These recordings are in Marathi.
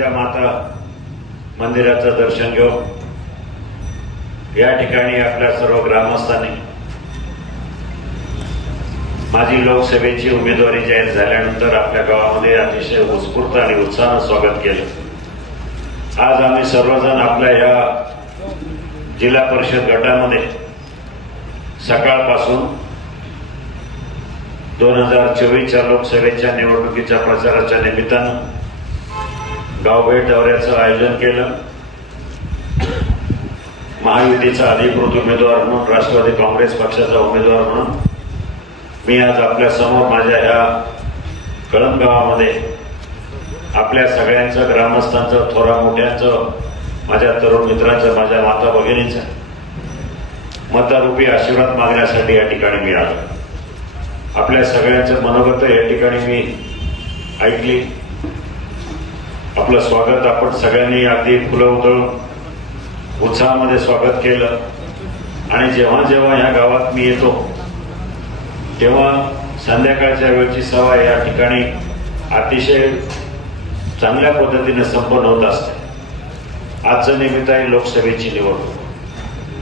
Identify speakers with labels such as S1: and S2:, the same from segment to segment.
S1: माता मंदिराचं दर्शन घेऊ. या ठिकाणी आपल्या सर्व ग्रामस्थांनी माझी लोकसभेची उमेदवारी जाहीर झाल्यानंतर आपल्या गावामध्ये अतिशय उत्स्फूर्त आणि उत्साहानं स्वागत केलं. आज आम्ही सर्वजण आपल्या या जिल्हा परिषद गटामध्ये सकाळपासून दोन हजार चोवीसच्या लोकसभेच्या निवडणुकीच्या प्रचाराच्या निमित्तानं गावभेट दौऱ्याचं आयोजन केलं. महायुतीचा अधिकृत उमेदवार म्हणून राष्ट्रवादी काँग्रेस पक्षाचा उमेदवार म्हणून मी आज आपल्यासमोर माझ्या ह्या कळंब गावामध्ये आपल्या सगळ्यांचं ग्रामस्थांचं थोरा मोठ्यांचं माझ्या तरुण मित्रांचं माझ्या माता भगिनीचं मतारूपी आशीर्वाद मागण्यासाठी या ठिकाणी मी आलो. आपल्या सगळ्यांचं मनोगत या ठिकाणी मी ऐकली. आपलं स्वागत. आपण सगळ्यांनी अगदी फुलं उधळून उत्साहामध्ये स्वागत केलं. आणि जेव्हा जेव्हा ह्या गावात मी येतो तेव्हा संध्याकाळच्या वेळची सभा या ठिकाणी अतिशय चांगल्या पद्धतीने संपन्न होत असते. आजचं निमित्त आहे लोकसभेची निवडणूक.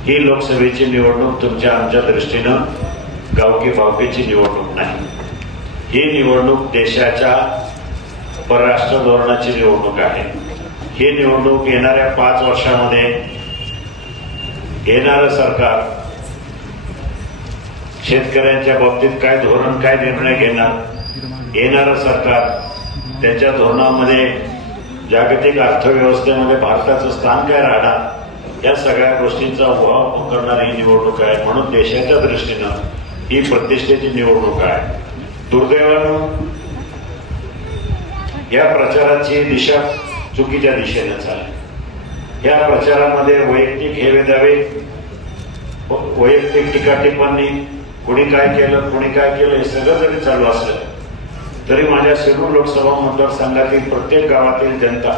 S1: ही लोकसभेची निवडणूक तुमच्या आमच्या दृष्टीनं गावकी भावकीची निवडणूक नाही. ही निवडणूक देशाच्या परराष्ट्र धोरणाची निवडणूक आहे. ही निवडणूक येणाऱ्या पाच वर्षामध्ये येणारं सरकार शेतकऱ्यांच्या बाबतीत काय धोरण काय निर्णय घेणार? येणारं सरकार त्याच्या धोरणामध्ये जागतिक अर्थव्यवस्थेमध्ये भारताचं स्थान काय राहणार? या सगळ्या गोष्टींचा उभाव करणारी ही निवडणूक आहे म्हणून देशाच्या दृष्टीनं ही प्रतिष्ठेची निवडणूक आहे. दुर्दैवानं या प्रचाराची दिशा चुकीच्या दिशेने चालली. या प्रचारामध्ये वैयक्तिक हेवे दावे वैयक्तिक टीका टिप्पणी कोणी काय केलं कोणी काय केलं हे सगळं जरी चालू असलं तरी माझ्या शिरूर लोकसभा मतदारसंघातील प्रत्येक गावातील जनता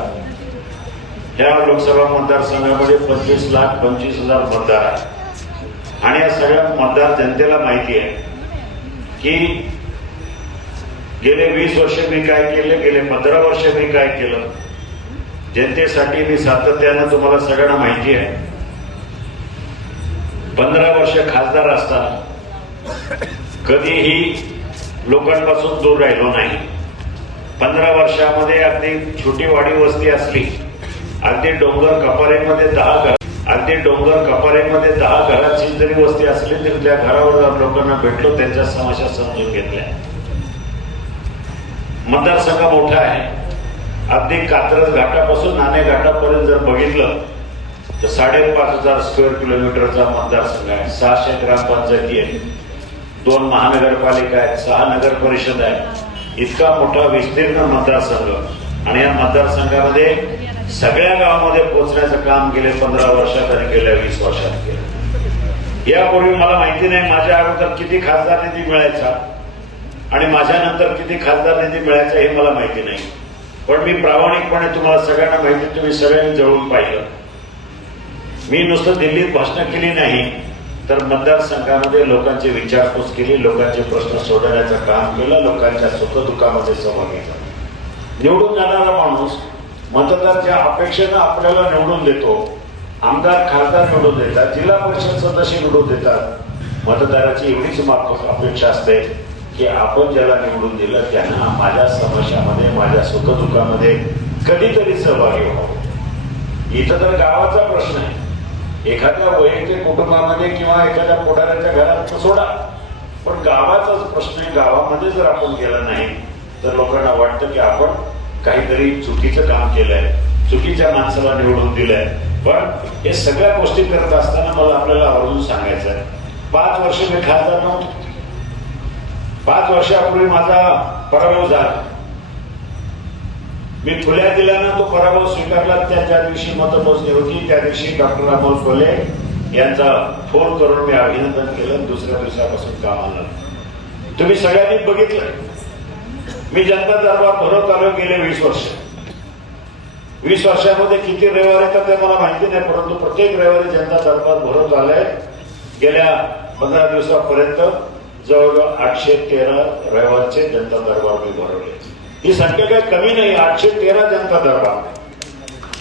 S1: या लोकसभा मतदारसंघामध्ये पंचवीस लाख पंचवीस हजार मतदार आहे आणि या सगळ्या मतदार जनतेला माहिती आहे की गेले वीस वर्ष मी काय केले गेले पंधरा वर्ष मी काय केलं? जनतेसाठी मी सातत्यानं तुम्हाला सगळ्यांना माहिती आहे. पंधरा वर्ष खासदार असताना कधीही लोकांपासून दूर राहिलो नाही. पंधरा वर्षामध्ये अगदी छोटी वाडी वस्ती असली अगदी डोंगर कपारेमध्ये दहा घर अगदी डोंगर कपारेमध्ये दहा घराची जरी वस्ती असली तरी त्या घरावर लोकांना भेटलो त्यांच्या समस्या समजून घेतल्या. मतदारसंघ मोठा आहे. अगदी कात्रज घाटापासून नाणे घाटापर्यंत जर बघितलं तर साडेपाच हजार स्क्वेअर किलोमीटरचा मतदारसंघ आहे. सहाशे ग्रामपंचायती आहे दोन महानगरपालिका आहेत सहा नगर परिषद आहे इतका मोठा विस्तीर्ण मतदारसंघ. आणि या मतदारसंघामध्ये सगळ्या गावामध्ये पोहोचण्याचं काम गेले पंधरा वर्षात आणि गेल्या वीस वर्षात केलं. यापूर्वी मला माहिती नाही माझ्या अगोदर किती खासदार निधी मिळायचा? आणि माझ्यानंतर किती खासदार निधी मिळायचा हे मला माहिती नाही. पण मी प्रामाणिकपणे तुम्हाला सगळ्यांना माहिती तुम्ही सगळ्यांनी जवळून पाहिलं. मी नुसतं दिल्लीत भाषणं केली नाही तर मतदारसंघामध्ये लोकांची विचारपूस केली लोकांचे प्रश्न सोडवण्याचं काम केलं लोकांच्या सुखदुःखामध्ये सहभागी घेतला. निवडून जाणारा माणूस मतदाराच्या अपेक्षेनं आपल्याला निवडून देतो आमदार खासदार निवडून देतात जिल्हा परिषद सदस्य निवडून देतात मतदाराची एवढीच माफ अपेक्षा असते. की आपण ज्याला निवडून दिलं त्यांना माझ्या समस्यामध्ये माझ्या सुखदुःखामध्ये कधीतरी सहभागी व्हावं. इथं तर गावाचा प्रश्न आहे. एखाद्या वैयक्तिक कुटुंबामध्ये किंवा एखाद्या पुढाऱ्याच्या घरात सोडा. पण गावाचाच प्रश्न आहे. गावामध्ये जर आपण गेलं नाही तर लोकांना वाटतं की आपण काहीतरी चुकीचं काम केलंय चुकीच्या माणसाला निवडून दिलंय. पण हे सगळ्या गोष्टी करत असताना मला आपल्याला आवर्जून सांगायचं आहे पाच वर्ष मी खासदार नव्हतो. पाच वर्षापूर्वी माझा पराभव झाला. मी खुल्या दिल्यानं तो पराभव स्वीकारला. त्या ज्या दिवशी मतमोजणी होती. त्या दिवशी डॉक्टर अमोल कोल्हे यांचा फोन करून मी अभिनंदन केलं. दुसऱ्या दिवसापासून कामाला आलं तुम्ही सगळ्यांनी बघितलं. मी जनता दरबार भरत आलो गेले वीस वर्ष. वीस वर्षामध्ये किती रविवार येतात ते मला माहिती नाही परंतु प्रत्येक रविवारी जनता दरबार भरत आलाय. गेल्या पंधरा दिवसापर्यंत जवळजवळ आठशे तेरा रविवारचे जनता दरबार मी भरवले ही संख्या काही कमी नाही आठशे तेरा जनता दरबार.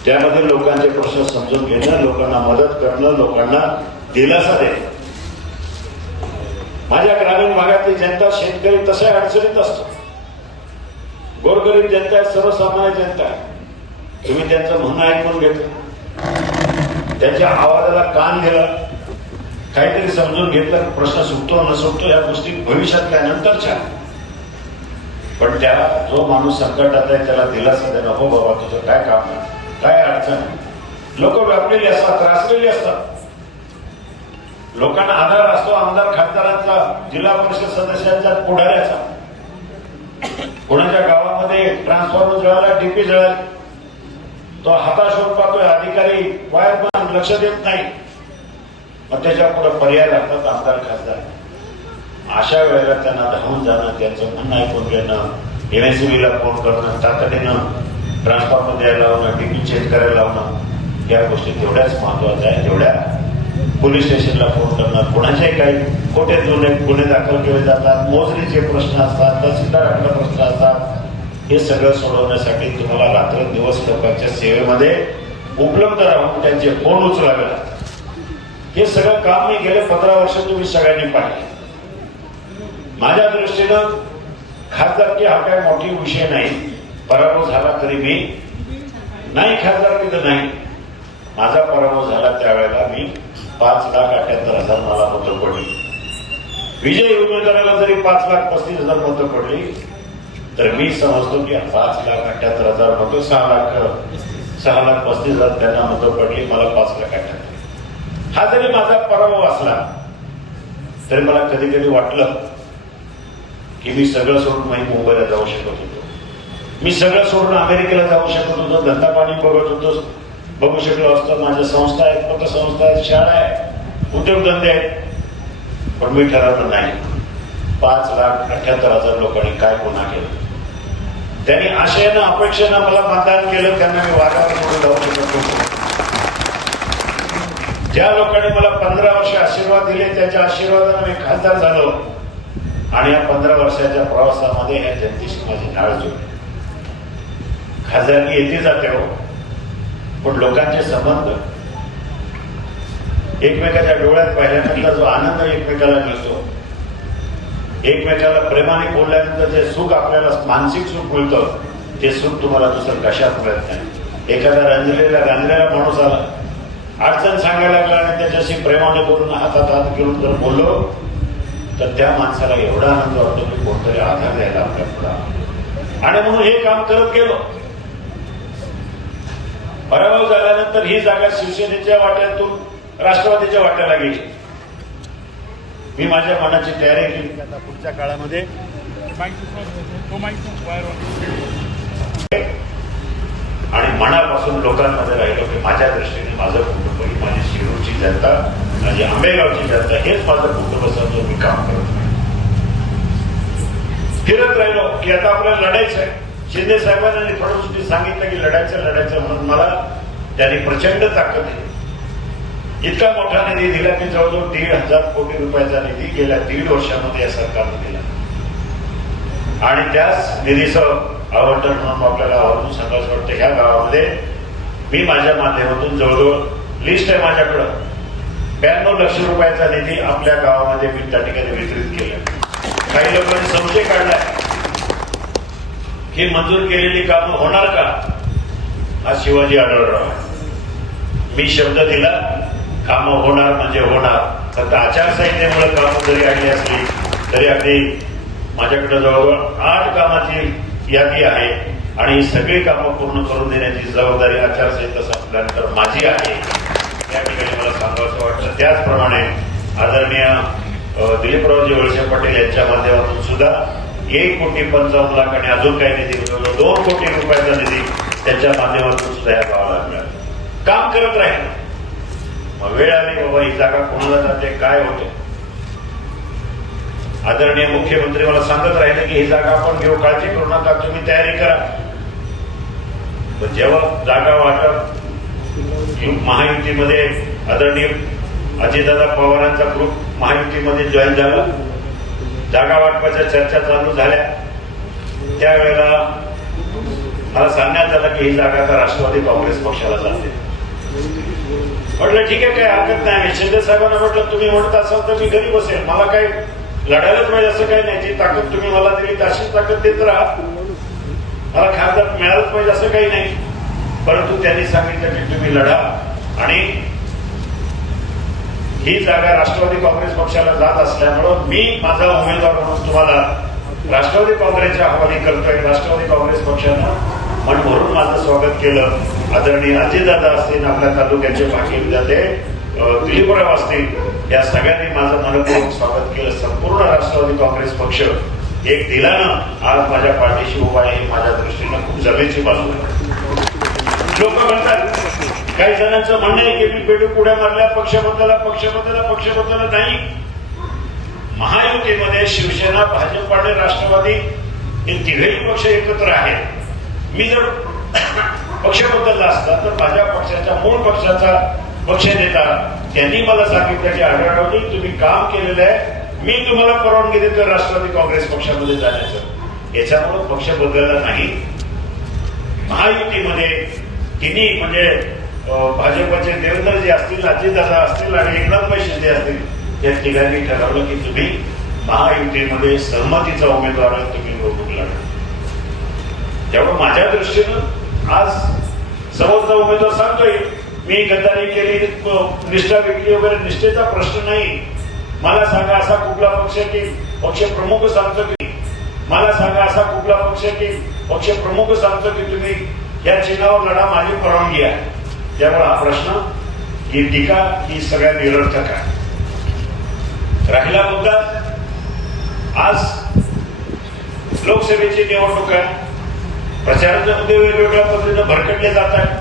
S1: ज्यामध्ये लोकांचे प्रश्न समजून घेणं लोकांना मदत करणं लोकांना दिलासा देणं. माझ्या ग्रामीण भागातली जनता शेतकरी तशा अडचणीत असतो. गोरगरीब जनता आहे सर्वसामान्य जनता आहे. तुम्ही त्यांचं म्हणणं ऐकून घेतलं. त्यांच्या आवाजाला कान दिला. काहीतरी समजून घेतलं प्रश्न सुटतो न सुटतो या गोष्टी भविष्यातल्या नंतरच्या. पण त्या जो माणूस संकटात आहे त्याला दिलासा देणं हो बाबा तुझं काय काम आहे? काय अडचण आहे? लोक व्यापलेली असतात त्रासलेली असतात. लोकांना आधार असतो आमदार खासदारांचा जिल्हा परिषद सदस्यांचा पुढाऱ्याचा. कोणाच्या गावामध्ये ट्रान्सफॉर्मर जळाला डीपी जळाली. तो हाताश पाहतोय अधिकारी वायर लक्ष देत नाही. मग त्याच्या पुढे पर्याय लागतात आमदार खासदार. अशा वेळेला त्यांना धावून जाणं त्यांचं म्हणणं ऐकून घेणं एम एस सीबीला फोन करणं तातडीनं ट्रान्सफॉर्मर द्यायला लावणं डीपी चेंज करायला लावणं या गोष्टी तेवढ्याच महत्त्वाच्या आहेत. तेवढ्या पोलीस स्टेशनला फोन करणं कोणाच्याही काही खोटे जुने गुन्हे दाखल केले जातात मोजणीचे प्रश्न असतात तहसीलदाराकडे प्रश्न असतात हे सगळं सोडवण्यासाठी तुम्हाला रात्र दिवस लोकांच्या सेवेमध्ये उपलब्ध राहून त्यांचे फोन उचलावे लागतात. हे सगळं काम मी गेले पंधरा वर्ष तुम्ही सगळ्यांनी पाहिले. माझ्या दृष्टीनं खासदारकी हा काय मोठी विषय नाही. पराभव झाला तरी मी नाही खासदारकी तर नाही. माझा पराभव झाला त्यावेळेला मी पाच लाख अठ्याहत्तर हजार मला मतं पडली. विजय उमेदवाराला जरी पाच लाख पस्तीस हजार मतं पडली तर मी समजतो की पाच लाख अठ्याहत्तर हजार मतं सहा लाख सहा लाख पस्तीस हजार त्यांना मतं पडली मला पाच लाख अठ्याहत्तर. हा जरी माझा पराभव असला तरी मला कधी कधी वाटलं की मी सगळं सोडून मी मुंबईला जाऊ शकत होतो. मी सगळं सोडून अमेरिकेला जाऊ शकत होतो धंदा पाणी बघत होतो. बघू शकलो असतो माझ्या संस्था आहेत पतसंस्था आहेत शाळा आहे उद्योगधंदे आहेत. पण मी ठरवलं नाही. पाच लाख अठ्याहत्तर हजार लोकांनी काय गुन्हा केला. त्यांनी आशयानं अपेक्षेनं मला मतदान केलं त्यांना मी वाघावर जाऊ शकत होतो. ज्या लोकांनी मला पंधरा वर्ष आशीर्वाद दिले त्याच्या आशीर्वादाने मी खासदार झालो. आणि या पंधरा वर्षाच्या प्रवासामध्ये या जनतेशी माझी नाळ जोडली. खासदारकी येते जाते हो पण लोकांचे संबंध. एकमेकाच्या डोळ्यात पाहिल्यानंतर जो आनंद एकमेकाला मिळतो. एकमेकाला प्रेमाने बोलल्यानंतर जे सुख आपल्याला मानसिक सुख मिळतं ते सुख तुम्हाला दुसरं कशात मिळत नाही. एखादा रंजलेला गांजलेला माणूस आला अडचण सांगायला लागला आणि त्याच्याशी प्रेमाने बोलून हातात हात घेऊन जर बोललो तर त्या माणसाला एवढा आनंद वाटतो की कोणतरी आधार द्यायला आपल्या पुढे आणि म्हणून हे काम करत गेलो. पराभव झाल्यानंतर ही जागा शिवसेनेच्या वाट्यातून राष्ट्रवादीच्या वाट्याला गेली. मी माझ्या मनाची तयारी केली. आता पुढच्या काळामध्ये आणि मनापासून लोकांमध्ये राहिलो की माझ्या दृष्टीने माझं कुटुंब ही माझी शिरूरची जनता माझी आंबेगावची जनता हेच माझं कुटुंब समजून मी काम करत फिरत राहिलो की आता आपल्याला लढायचं आहे. शिंदे साहेबांनी फडणवीसनी सांगितलं की लढायचं लढायचं म्हणून मला त्यांनी प्रचंड ताकद दिली. इतका मोठा निधी दिला की जवळजवळ दीड हजार कोटी रुपयाचा निधी गेल्या दीड वर्षामध्ये या सरकारने दिला. आणि त्याच निधीचं आवडतं म्हणून आपल्याला आवर्जून सांगायचं वाटतं ह्या गावामध्ये. मी माझ्या माध्यमातून जवळजवळ लिस्ट आहे माझ्याकडं. ब्याण्णव लक्ष रुपयाचा निधी आपल्या गावामध्ये मी त्या ठिकाणी वितरित केला काही लोकांनी संशय काढलाय. ही मंजूर केलेली कामं होणार का? हा शिवाजी आढळराव आहे. मी शब्द दिला कामं होणार म्हणजे होणार. फक्त आचारसंहितेमुळे कामं जरी आणली असली तरी अगदी माझ्याकडे जवळजवळ आठ कामाची यादी आहे आणि सगळी कामं पूर्ण करून देण्याची जबाबदारी आचारसंहिता संपल्यानंतर माझी आहे. या ठिकाणी मला सांगावं वाटतं. त्याचप्रमाणे आदरणीय दिलीपरावजी वळसे पटेल यांच्या माध्यमातून सुद्धा एक कोटी पंचावन्न लाख आणि अजून काही निधी दोन कोटी रुपयाचा निधी त्यांच्या माध्यमातून सुद्धा या गावाला मिळाला. काम करत राहील. मग वेळ आली बाबा ही जागा कोणाला जाते? काय होते? आदरणीय मुख्यमंत्री मला सांगत राहिले की ही जागा आपण घेऊ काळजी करू नका तुम्ही तयारी करा. पण जेव्हा जागा वाटप महायुतीमध्ये आदरणीय अजितदादा पवारांचा ग्रुप महायुतीमध्ये जॉईन झाला जागा वाटपाच्या चर्चा चालू झाल्या. त्यावेळेला मला सांगण्यात आलं की ही जागा आता राष्ट्रवादी काँग्रेस पक्षाला जाते. म्हटलं ठीक आहे काय हरकत नाही. शिंदे साहेबांना म्हटलं तुम्ही म्हणत असाल तर मी घरी बसेल. मला काही लढायलाच पाहिजे असं काही नाही. जी ताकद तुम्ही मला दिली तशीच ताकद देत राहा. मला खासदार मिळालंच पाहिजे असं काही नाही. परंतु त्यांनी सांगितलं की तुम्ही लढा आणि ही जागा राष्ट्रवादी काँग्रेस पक्षाला जात असल्यामुळं मी माझा उमेदवार म्हणून तुम्हाला राष्ट्रवादी काँग्रेसच्या हवाली करतोय. राष्ट्रवादी काँग्रेस पक्षानं मन भरून माझं स्वागत केलं. आदरणीय अजितदादा असतील आपल्या तालुक्याचे बाकी विद्यार्थी दिलीपराव असतील या सगळ्यांनी माझं मनपूर्वक राष्ट्रवादी काँग्रेस पक्ष एक दिलानं आज माझ्या पाठीशी उभा आहे माझ्या दृष्टीनं खूप जमेची बाजू आहे. लोक म्हणतात काही जणांचं म्हणणं आहे की मी पेटू पुढ्या मारल्या पक्ष बदलला पक्ष बदलला पक्ष बदलला नाही. महायुतीमध्ये शिवसेना भाजप आणि राष्ट्रवादी हे तिघेही पक्ष एकत्र आहेत. मी जर पक्ष बदलला असता तर माझ्या पक्षाच्या मूळ पक्षाचा पक्ष नेता त्यांनी मला सांगितलं की आढळरावजी तुम्ही काम केलेलं आहे मी तुम्हाला परवानगी देतो राष्ट्रवादी काँग्रेस पक्षामध्ये जाण्याचं. याच्यामुळे पक्ष बदलला नाही. महायुतीमध्ये तिन्ही म्हणजे भाजपचे देवेंद्र जे असतील अजितदादा असतील आणि एकनाथ शिंदे असतील या तिघांनी ठरवलं की तुम्ही महायुतीमध्ये सहमतीचा उमेदवार तुम्ही निवडणूक लढा. त्यामुळे माझ्या दृष्टीनं आज समोरचा उमेदवार सांगतोय मी गद्दारी केली निष्ठा विकली वगैरे निष्ठेचा प्रश्न नाही. मला सांगा असा कुठला पक्ष की पक्ष प्रमुख सांगतो की मला सांगा असा कुठला पक्ष की पक्ष प्रमुख सांगतो की तुम्ही या चिन्हावर लढा माझी परवानगी आहे? त्यामुळे हा प्रश्न ही टीका ही सगळ्या निरर्थक आहे. राहिला मुद्दा? आज लोकसभेची निवडणूक आहे. प्रचाराचे मुद्दे वेगवेगळ्या पद्धतीने भरकटले जात आहेत.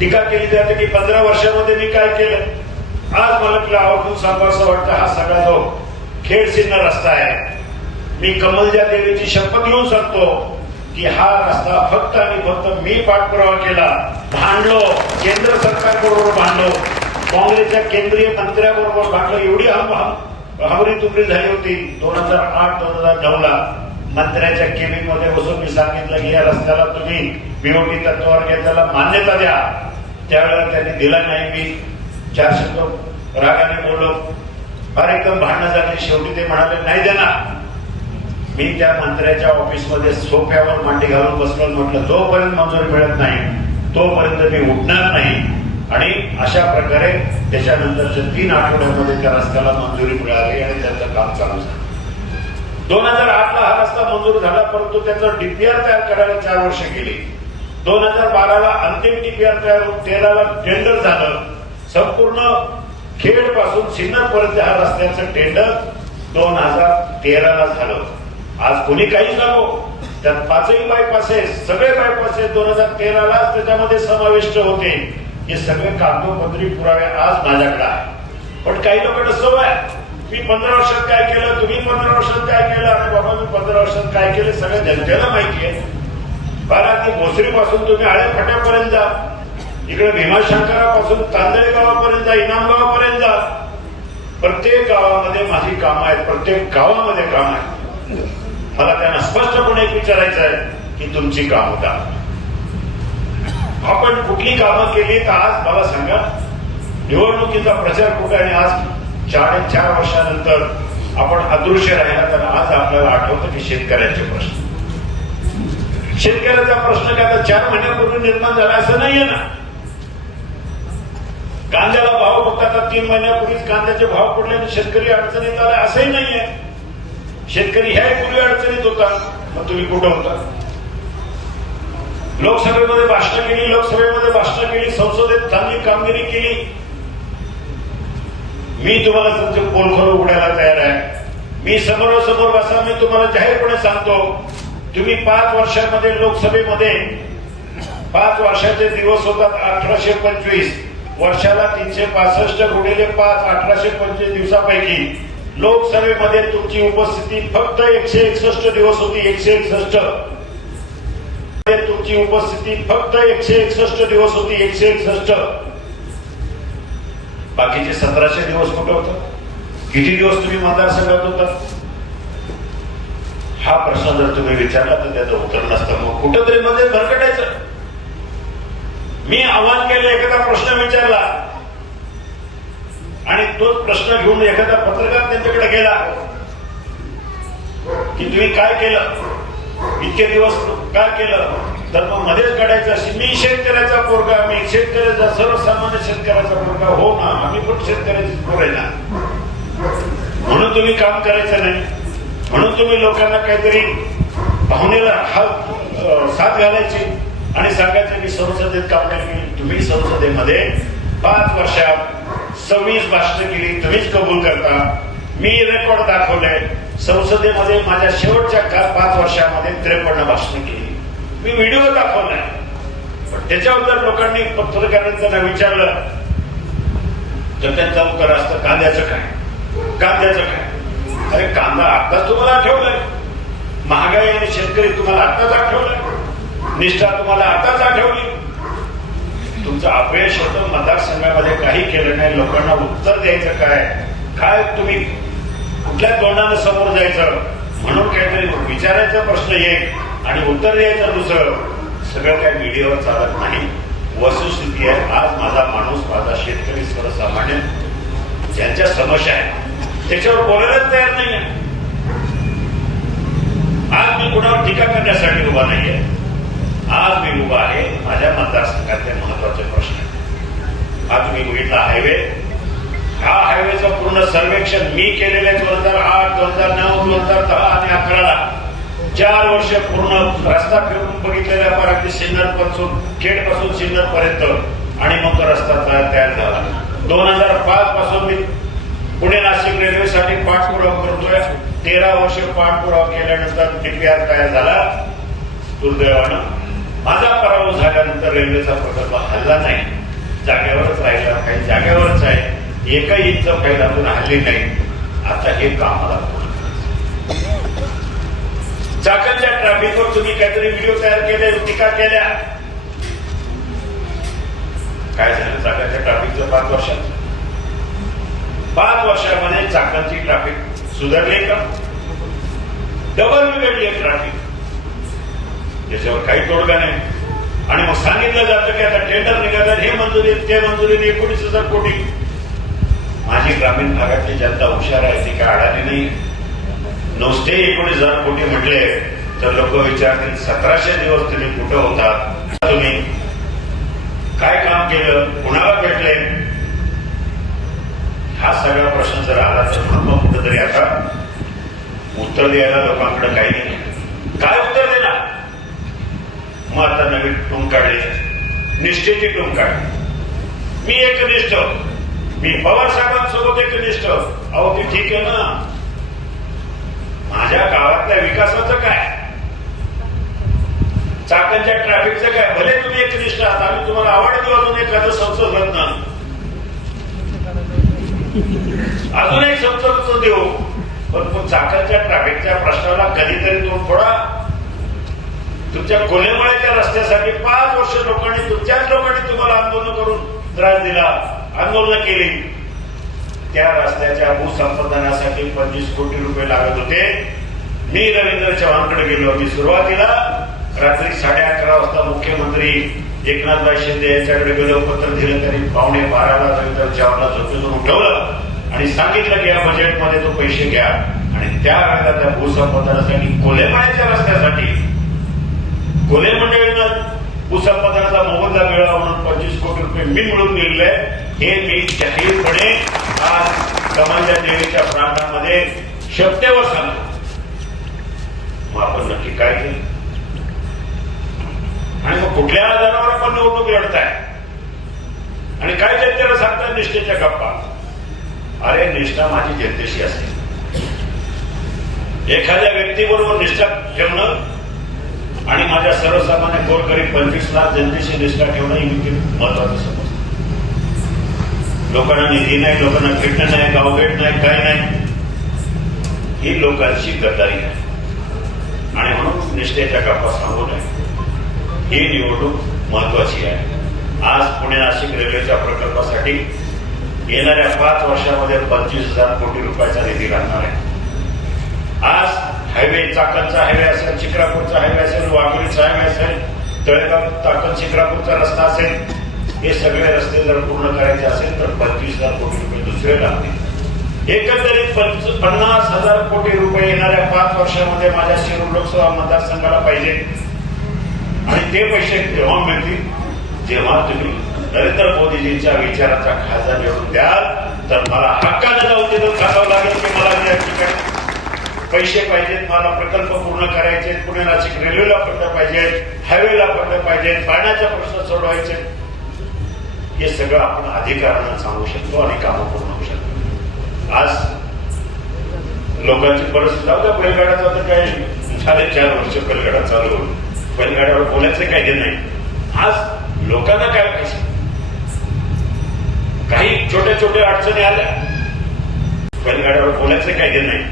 S1: टीका केली जाते की पंधरा वर्षामध्ये मी काय केलं? आज मला तुला आवर्जून सांगावं वाटतं हा सगळा जो खेळ चिन्ह रस्ता आहे. मी कमलजा देवीची शपथ घेऊन सांगतो की हा रस्ता फक्त आणि फक्त मी पाठपुरावा केला. भांडलो केंद्र सरकार बरोबर भांडलो. काँग्रेसच्या केंद्रीय मंत्र्याबरोबर भांडलो. एवढी हमरी तुकडी झाली होती दोन हजार आठ दोन हजार नऊ ला मंत्र्याच्या केबिनमध्ये बसून मी सांगितलं की या रस्त्याला तुम्ही बीओटी तत्वावर घेतल्याला मान्यता द्या. त्यावेळेला त्यांनी दिला नाही. मी चार शब्द रागाने बोललो फार एकदम भांडणं झाली शेवटी ते म्हणाले नाही देणार. मी त्या मंत्र्याच्या ऑफिसमध्ये सोफ्यावर मांडी घालून बसलो म्हटलं जोपर्यंत मंजुरी मिळत नाही तोपर्यंत मी उठणार नाही. आणि अशा प्रकारे त्याच्यानंतरच्या तीन आठवड्यामध्ये त्या रस्त्याला मंजुरी मिळाली आणि त्याचं काम चालू झालं. दोन हजार आठ ला हा रस्ता मंजूर झाला परंतु त्याचं डीपीआर तयार करायला चार वर्ष गेली. दोन हजार बाराला अंतिम डीपीआर तयार होऊन तेराला टेंडर झालं. संपूर्ण खेडपासून सिन्नरपर्यंत हा रस्त्याचं टेंडर दोन हजार तेराला झालं. आज कोणी काही नको. त्यात पाचही बायपासेस सगळे बायपासेस दोन हजार तेरालाच त्याच्यामध्ये समाविष्ट होते. हे सगळे कागदोपत्री पुरावे आज माझ्याकडे आहे पण काही लोकांना सवय आहे. मी पंधरा वर्षात काय केलं तुम्ही पंधरा वर्षात काय केलं आणि बाबा मी पंधरा वर्षात काय केलं सगळ्या जनतेला माहिती आहे. बारा ती भोसरी पासून तुम्ही आळे फाट्यापर्यंत जा. इकडे भीमाशंकरापासून तांदळे गावापर्यंत जा इनाम गावापर्यंत. जा प्रत्येक गावामध्ये माझी कामं आहेत प्रत्येक गावामध्ये काम आहे मला त्यांना स्पष्टपणे विचारायचं आहे की तुमची कामं का? आपण कुठली कामं केली तर आज? मला सांगा. निवडणुकीचा प्रचार कुठे आणि आज चार चार वर्षानंतर आपण अदृश्य राहिला तर आज आपल्याला आठवतं की शेतकऱ्यांचे प्रश्न. शेतकऱ्याचा प्रश्न काय? आता चार महिन्यापूर्वी निर्माण झाला असं नाहीये ना. कांद्याला भाव फक्त आता तीन महिन्यापूर्वीच कांद्याचे भाव पडले आणि शेतकरी अडचणीत आला असंही नाहीये. शेतकरी ह्याही पूर्वी अडचणीत होता मग तुम्ही कुठं होता? लोकसभेमध्ये भाषण केली लोकसभेमध्ये भाषण केली संसदेत चांगली कामगिरी केली. मी तुम्हाला तुमचे पोलखोल उघडायला तयार आहे. मी समोरासमोर बसा मी तुम्हाला जाहीरपणे सांगतो तुम्ही पाच वर्षामध्ये लोकसभेमध्ये पाच वर्षाचे दिवस होतात अठराशे पंचवीस. वर्षाला तीनशे पासष्ट गुणिले पाच अठराशे पंचवीस दिवसापैकी लोकसभेमध्ये तुमची उपस्थिती फक्त एकशे एकसष्ट दिवस होती एकशे एकसष्ट. तुमची उपस्थिती फक्त एकशे एकसष्ट दिवस होती एकशे एकसष्ट. बाकीचे सतराशे दिवस कुठं होतं? किती दिवस तुम्ही मतदारसंघात होता? हा प्रश्न जर तुम्ही विचारला तर त्याचं उत्तर नसतं. मग कुठंतरी मध्ये मी आव्हान केले एखादा प्रश्न विचारला. आणि तोच प्रश्न घेऊन एखादा पत्रकार त्यांच्याकडे गेला. की तुम्ही काय केलं? इतके दिवस काय केलं? तर मग मध्येच काढायचं अशी मी शेतकऱ्याचा पोरगा मी शेतकऱ्याचा सर्वसामान्य शेतकऱ्याचा पोरगा हो ना आम्ही पण शेतकऱ्याचे पोर आहे ना. म्हणून तुम्ही काम करायचं नाही. म्हणून तुम्ही लोकांना काहीतरी पाहुण्याला हात साथ घालायची. आणि सांगायचं की संसदेत काम नाही तुम्ही संसदेमध्ये पाच वर्षात सव्वीस भाषण केली तुम्हीच कबूल करता. मी रेकॉर्ड दाखवलंय संसदेमध्ये माझ्या शेवटच्या का पाच वर्षामध्ये त्रेपन्न भाषण केली. मी व्हिडिओ दाखवलाय. पण त्याच्याबद्दल लोकांनी पत्रकारांनी त्यांना विचारलं. तर त्यांचं उत्तर असतं कांद्याचं काय? कांद्याचं काय? अरे कांदा आत्ताच तुम्हाला आठवलाय. महागाई आणि शेतकरी तुम्हाला आत्ताच आठवलाय. निष्ठा तुम्हाला आताच आठवली. तुमचं अपयश होतं मतदारसंघामध्ये काही केलं नाही. लोकांना उत्तर द्यायचं काय? काय तुम्ही कुठल्या तोंडाने समोर जायचं? म्हणून काहीतरी विचारायचा प्रश्न एक आणि उत्तर द्यायचं दुसरं. सगळं काय मीडियावर चालत नाही. वस्तुस्थिती आहे. आज माझा माणूस माझा शेतकरी सर्वसामान्य ज्यांच्या समस्या आहेत त्याच्यावर बोलायलाच तयार नाही आज मी कुणावर टीका करण्यासाठी उभा नाहीये. आहे उभा आहे. माझ्या मतदारसंघातले महत्त्वाचे प्रश्न हा तुम्ही बघितला हायवे हा हायवेचं पूर्ण सर्वेक्षण मी केलेले दोन हजार आठ दोन हजार नऊ दोन हजार दहा आणि अकराला. चार वर्ष पूर्ण रस्ता फिरून बघितलेला पर अगदी सिन्नरपासून खेडपासून सिन्नर पर्यंत आणि मग तो रस्ता तयार तयार झाला. दोन हजार पाच पासून मी पुणे नाशिक रेल्वेसाठी पाठपुरावा करतोय. तेरा वर्ष पाठपुरावा केल्यानंतर डीपीआर तयार झाला. दुर्दैवानं माझा पराभव झाल्यानंतर रेल्वेचा प्रकल्प हल्ला नाही. जागेवरच राहिला काही जागेवरच आहे. एकही इंच फाईल हल्ली नाही. आता हे काम मला पूर्ण करायचं. चाकणच्या ट्रॅफिकवर तुम्ही काहीतरी व्हिडिओ तयार केले टीका केल्या. काय झालं चाकणच्या ट्रॅफिकचं पाच वर्षात पाच वर्षामध्ये चाकणची ट्रॅफिक सुधारली का? डबल बिघडली आहे ट्रॅफिक त्याच्यावर काही तोडगा नाही. आणि मग सांगितलं जातं की आता टेंडर निघालं हे मंजुरी ते मंजुरी एकोणीस हजार कोटी. माझी ग्रामीण भागातली जनता हुशार आहे ती काय अडाणी नाही नुसते एकोणीस हजार कोटी म्हटले तर लोक विचारतील सतराशे दिवस तुम्ही कुठं होता? तुम्ही? काय काम केलं? कुणाला भेटले? हा सगळा प्रश्न जर आला तर मग कुठंतरी आता उत्तर द्यायला लोकांकडे काही नाही. काय उत्तर मग आता नवीन टूम काढले. निष्ठेची टोंग काढली. मी एकनिष्ठ. मी पवार साहेबांसोबत एकनिष्ठ. अहो ते ठीक आहे ना? माझ्या गावातल्या विकासाचं काय? चाकणच्या ट्रॅफिकचं काय? भले तुम्ही एकनिष्ठ आहात आम्ही तुम्हाला आवड देऊ अजून एखादं संसद रत्न अजून एक संसद देऊ. पण चाकांच्या चाकणच्या ट्रॅफिकच्या प्रश्नाला कधीतरी तो थोडा तुमच्या कोलेमाळ्याच्या रस्त्यासाठी पाच वर्ष लोकांनी तुमच्याच लोकांनी तुम्हाला आंदोलन करून त्रास दिला आंदोलन केली. त्या रस्त्याच्या भूसंपादनासाठी पंचवीस कोटी रुपये लागत होते. मी रवींद्र चव्हाणकडे गेलो. होती सुरुवातीला रात्री साडे अकरा वाजता मुख्यमंत्री एकनाथभाई शिंदे यांच्याकडे गेलो. पत्र दिलं. त्यांनी पावणे बाराला रवींद्र चव्हाणला झोपेतून उठवलं आणि सांगितलं की या बजेटमध्ये तो पैसे घ्या. आणि त्या वेळेला त्या भूसंपादनासाठी कोलेमाळ्याच्या रस्त्यासाठी कोले मंडळीनं पदाचा मोबदला मिळावा म्हणून पंचवीस कोटी रुपये मी मिळून दिलेले हे मी जाहीरपणे आज कमालच्या देवीच्या प्रांतामध्ये शब्देवर सांगतो. मग आपण नक्की काय केलं? आणि मग कुठल्या आधारावर आपण निवडणूक लढताय? आणि काय जनतेला सांगतात निष्ठेच्या गप्पा? अरे निष्ठा माझी जनतेशी असते. एखाद्या व्यक्तीबरोबर निष्ठा ठेवणं आणि माझ्या सर्वसामान्य गोरगरीब पंचवीस लाख जनतेशी निष्ठा ठेवणं ही मी महत्वाचं समजतो. लोकांना निधी नाही लोकांना भेटणं नाही गावभेट नाही काय नाही. ही लोकांची गद्दारी आहे. आणि म्हणून निष्ठेच्या गप्पा सांगू नये. ही निवडणूक महत्वाची आहे. आज पुणे नाशिक रेल्वेच्या प्रकल्पासाठी येणाऱ्या पाच वर्षामध्ये पंचवीस हजार कोटी रुपयाचा निधी लागणार आहे. आज हायवे चाकणचा हायवे असेल चिखरापूरचा हायवे असेल वाघोलीचा हायवे असेल तळेगाव चाकण शिक्रापूरचा रस्ता असेल हे सगळे रस्ते जर पूर्ण करायचे असेल तर पंचवीस हजार कोटी रुपये दुसरे लागतील. एकंदरीत पंच- पन्नास हजार कोटी रुपये येणाऱ्या पाच वर्षामध्ये माझ्या शिरूर लोकसभा मतदारसंघाला पाहिजे. आणि ते पैसे केव्हा मिळतील जेव्हा तुम्ही नरेंद्र मोदीजींच्या विचाराचा खासदार निवडून द्याल तर मला हक्काने जाऊन तिथून खासावं लागेल की मला या ठिकाणी पैसे पाहिजेत मला प्रकल्प पूर्ण करायचे पुणे नाशिक रेल्वेला पडलं पाहिजे हायवेला पडलं पाहिजे पाण्याचा प्रश्न सोडवायचे. हे सगळं आपण अधिकारांना सांगू शकतो आणि कामं पूर्ण होऊ शकतो आज लोकांची परिस्थिती जाऊ द्या बैलगाड्याचा तर काय झाले चार वर्ष बैलगाडा चालू बैलगाड्यावर बोलायचं काही नाही. आज लोकांना काय पाहिजे? काही छोट्या छोट्या अडचणी आल्या. बैलगाड्यावर बोलायचं काही नाही.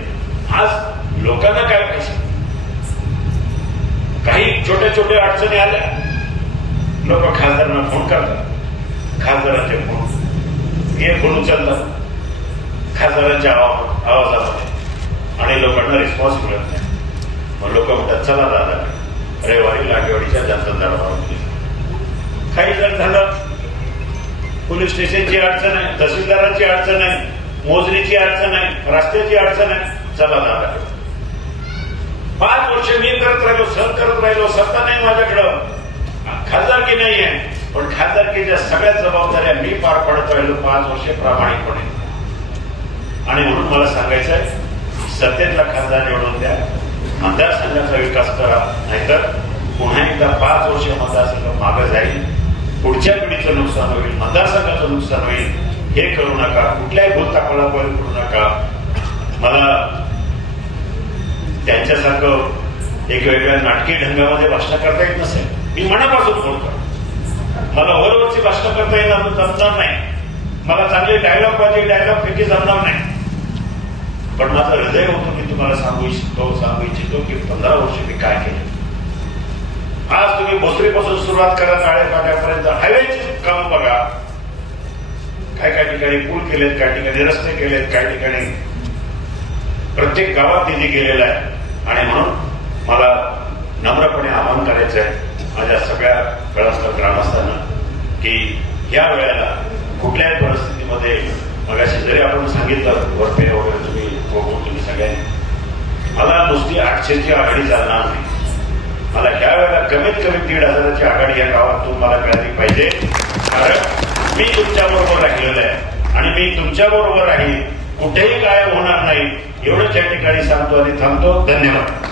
S1: आज लोकांना काय पाहिजे? काही छोट्या छोट्या अडचणी आल्या. लोक खासदारांना फोन करतात. खासदारांचे फोन हे फोन उचलतात. खासदारांच्या आवाज आवाजामध्ये. आणि लोकांना रिस्पॉन्स मिळत नाही. मग लोक म्हणतात चला दादा रविवारी लागेवाडीच्या जनता दरबारात काही जर झालं पोलीस स्टेशनची अडचण आहे तहसीलदारांची अडचण आहे मोजणीची अडचण आहे रस्त्याची अडचण आहे. चला दादा पाच वर्ष मी करत राहिलो सहन करत राहिलो सत्ता नाही माझ्याकडं. खासदारकी नाही आहे पण खासदारकीच्या सगळ्या जबाबदाऱ्या मी पार पडत राहिलो पाच वर्षे प्रामाणिकपणे. आणि म्हणून मला सांगायचं आहे सत्तेतला खासदार निवडून द्या मतदारसंघाचा विकास करा नाहीतर पुन्हा एकदा पाच वर्ष मतदारसंघ मागे जाईल पुढच्या पिढीचं नुकसान होईल मतदारसंघाचं नुकसान होईल हे करू नका कुठल्याही भूलतापळापळ करू नका. मला त्यांच्यासारखं एक वेगळ्या नाटकी ढंगामध्ये भाषण करता येत नसेल. मी मनापासून बोलतो मला वरवरची भाषण करता येणार जमणार नाही. मला चांगले डायलॉग पाहिजे डायलॉग पैकी जमणार नाही. पण माझं हृदय होतं की तुम्हाला सांगू इच्छितो सांगू इच्छितो की पंधरा वर्ष मी काय केलं. आज तुम्ही भोसरीपासून सुरुवात करा नाळे पाट्यापर्यंत हायवेची काम बघा. काय काय ठिकाणी पूल केलेत काय ठिकाणी रस्ते केलेत काय ठिकाणी प्रत्येक गावात निधी गेलेला आहे. आणि म्हणून मला नम्रपणे आवाहन करायचं आहे माझ्या सगळ्या कळसकर ग्रामस्थांना की या वेळेला कुठल्याही परिस्थितीमध्ये मगाशी जरी आपण सांगितलं वरपे वगैरे तुम्ही बघून तुम्ही सगळ्यांनी. मला नुसती आठशेची आघाडी चालणार नाही. मला ह्या वेळेला कमीत कमी दीड हजाराची आघाडी या गावातून मला मिळाली पाहिजे. कारण मी तुमच्याबरोबर राहिलेलो आहे. आणि मी तुमच्याबरोबर राहील कुठेही काय होणार नाही. एवढंच या ठिकाणी सांगतो आणि थांबतो. धन्यवाद.